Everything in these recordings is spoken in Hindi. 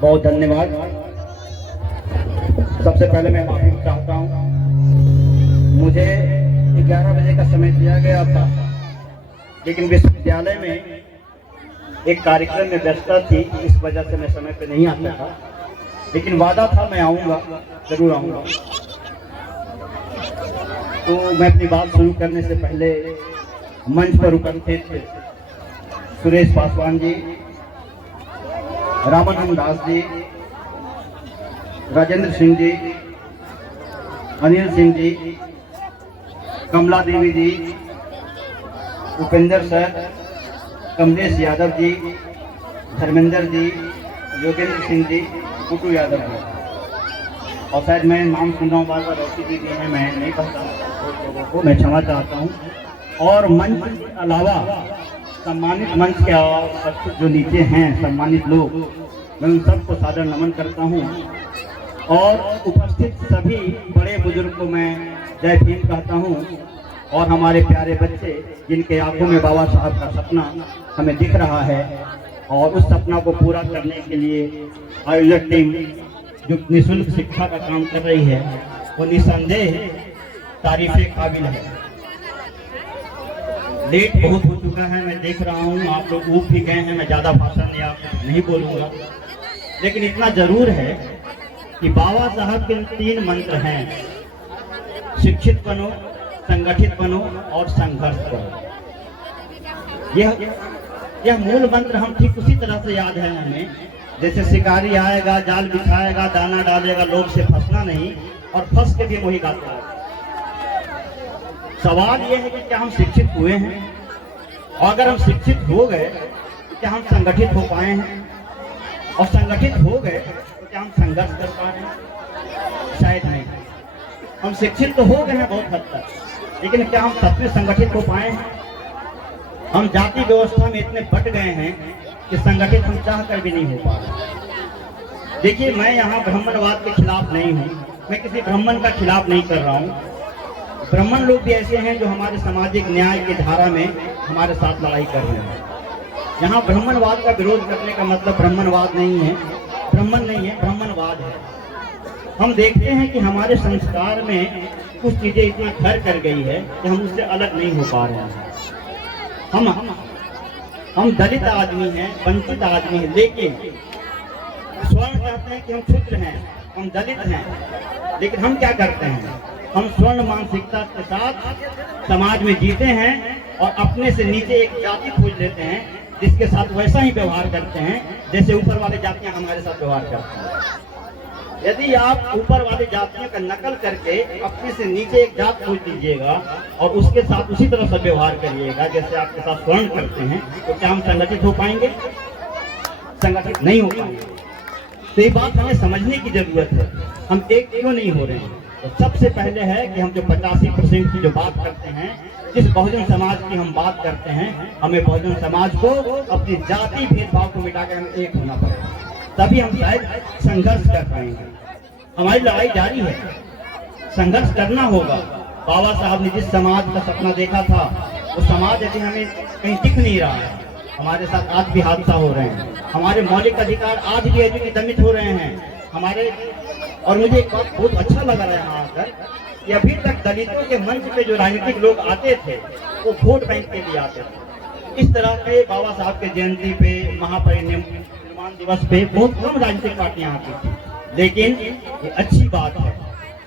बहुत धन्यवाद। सबसे पहले मैं माफी चाहता हूँ, मुझे 11 बजे का समय दिया गया था, लेकिन विश्वविद्यालय में एक कार्यक्रम में व्यस्तता थी, इस वजह से मैं समय पे नहीं आता था। लेकिन वादा था मैं आऊँगा, जरूर आऊँगा। तो मैं अपनी बात शुरू करने से पहले मंच पर उपस्थित सुरेश पासवान जी, रामानंद दास जी, राजेंद्र सिंह जी, अनिल सिंह जी, कमला देवी जी, उपेंद्र सर, कमलेश यादव जी, धर्मेंद्र जी, योगेंद्र सिंह जी, कुटू यादव जी, और शायद मैं नाम सुन रहा हूँ बार बार, रोशी जी भी हैं, मैं नहीं पता लोगों को, मैं क्षमा चाहता हूँ। और मंच के अलावा सम्मानित मंच के सब जो नीचे हैं सम्मानित लोग, मैं उन सबको सादर नमन करता हूँ। और उपस्थित सभी बड़े बुजुर्ग को मैं जय भीम कहता हूँ। और हमारे प्यारे बच्चे जिनके आंखों में बाबा साहब का सपना हमें दिख रहा है, और उस सपना को पूरा करने के लिए आयोजक टीम जो निःशुल्क शिक्षा का काम कर रही है, वो निसंदेह तारीफे काबिल है। लेट बहुत हो चुका है, मैं देख रहा हूँ, आप लोग ऊब भी गए हैं, मैं ज़्यादा भाषण या नहीं बोलूँगा, लेकिन इतना जरूर है कि बाबा साहब के 3 मंत्र हैं, शिक्षित बनो, संगठित बनो और संघर्ष करो। यह मूल मंत्र हम ठीक उसी तरह से याद है हमें, जैसे शिकारी आएगा, जाल बिछाएगा, दाना डालेगा, लोभ से फंसना नहीं, और फंस के भी वही गाता है। सवाल यह है कि क्या हम शिक्षित हुए हैं, और अगर हम शिक्षित हो गए तो क्या हम संगठित हो पाए हैं, और संगठित हो गए तो क्या हम संघर्ष कर पा रहे हैं? शायद नहीं। हम शिक्षित तो हो गए हैं बहुत हद तक, लेकिन क्या हम सच में संगठित हो पाए हैं? हम जाति व्यवस्था में इतने बट गए हैं कि संगठित हम चाह कर भी नहीं हो पा रहे। देखिए, मैं यहाँ ब्राह्मणवाद के खिलाफ नहीं हूँ, मैं किसी ब्राह्मण का खिलाफ नहीं कर रहा हूँ। ब्राह्मण लोग भी ऐसे हैं जो हमारे सामाजिक न्याय की धारा में हमारे साथ लड़ाई कर रहे हैं। यहाँ ब्राह्मणवाद का विरोध करने का मतलब ब्राह्मणवाद नहीं है, ब्राह्मण नहीं है, ब्राह्मणवाद है। हम देखते हैं कि हमारे संस्कार में कुछ चीजें इतना घर कर गई है कि हम उससे अलग नहीं हो पा रहे हैं। हम दलित आदमी हैं, वंचित आदमी हैं, लेकिन स्वर्ण कहते हैं कि हम क्षुद्र हैं, हम दलित हैं, लेकिन हम क्या करते हैं? हम स्वर्ण मानसिकता के साथ समाज में जीते हैं और अपने से नीचे एक जाति खोज लेते हैं जिसके साथ वैसा ही व्यवहार करते हैं जैसे ऊपर वाले जातियां हमारे साथ व्यवहार करती हैं। यदि आप ऊपर वाले जातियों का नकल करके अपने से नीचे एक जात खोज लीजिएगा और उसके साथ उसी तरह से व्यवहार करिएगा जैसे आपके साथ स्वर्ण करते हैं, तो क्या हम संगठित हो पाएंगे? संगठित नहीं हो पाएंगे। तो ये बात हमें समझने की जरूरत है। हम एक क्यों नहीं हो रहे हैं? तो सबसे पहले है कि हम जो 85% की जो बात करते हैं, जिस बहुजन समाज की हम बात करते हैं, हमें बहुजन समाज को अपनी जाति भेदभाव को मिटाकर हमें एक होना पड़ेगा, तभी हम शायद संघर्ष कर पाएंगे। हमारी लड़ाई जारी है, संघर्ष करना होगा। बाबा साहब ने जिस समाज का सपना देखा था, वो समाज यदि हमें कहीं दिख नहीं रहा है। हमारे साथ आज भी हादसा हो रहे हैं, हमारे मौलिक अधिकार आज भी दमित हो रहे हैं हमारे। और मुझे एक बात बहुत अच्छा लगा रहा है यहाँ आकर कि अभी तक दलितों के मंच पे जो राजनीतिक लोग आते थे वो वोट बैंक के लिए आते थे। इस तरह के बाबा साहब के जयंती पे, महापरिनिर्वाण दिवस पे बहुत कम राजनीतिक पार्टियां आती थी, लेकिन ये अच्छी बात है।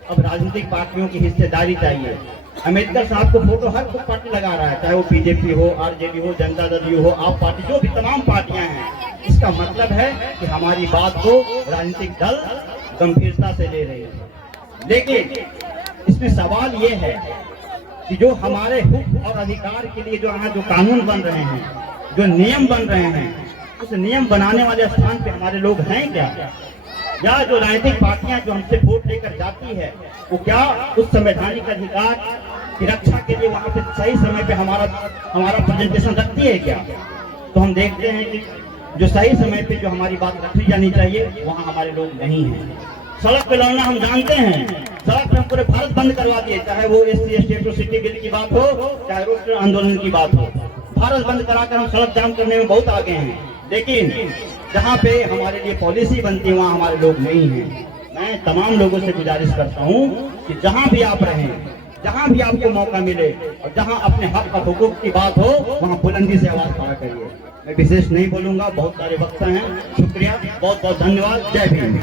अब राजनीतिक पार्टियों की हिस्सेदारी चाहिए। अम्बेडकर साहब को फोटो हर कोई पार्टी लगा रहा है, चाहे वो बीजेपी हो, आरजेडी हो, जनता दल हो, आप पार्टी, जो भी तमाम पार्टियां हैं। इसका मतलब है कि हमारी बात को राजनीतिक दल गंभीरता से ले रहे हैं। लेकिन इसमें सवाल ये है कि जो हमारे हुक और अधिकार के लिए जो यहाँ जो कानून बन रहे हैं, जो नियम बन रहे हैं, उस नियम बनाने वाले स्थान पे हमारे लोग हैं क्या? या जो राजनीतिक पार्टियां जो हमसे वोट लेकर जाती है, वो क्या उस संवैधानिक अधिकार की रक्षा के लिए वहाँ पे सही समय पे हमारा प्रेजेंटेशन रखती है क्या? तो हम देखते हैं कि जो सही समय पे जो हमारी बात रखी जानी चाहिए, वहाँ हमारे लोग नहीं हैं। सड़क पे लड़ना हम जानते हैं, सड़क पे हम पूरे भारत बंद करवा दिए, चाहे वो SC ST एट्रोसिटी बिल की बात हो, चाहे रोड आंदोलन की बात हो। भारत बंद कराकर हम सड़क जाम करने में बहुत आगे हैं, लेकिन जहाँ पे हमारे लिए पॉलिसी बनती है वहाँ हमारे लोग नहीं हैं। मैं तमाम लोगों से गुजारिश करता हूँ कि जहाँ भी आप रहें, जहाँ भी आपको मौका मिले और जहाँ अपने हक और हुकूक की बात हो वहाँ बुलंदी से आवाज खड़ा करिए। मैं विशेष नहीं बोलूँगा, बहुत सारे वक्ता हैं। शुक्रिया, बहुत बहुत धन्यवाद। जय भीम।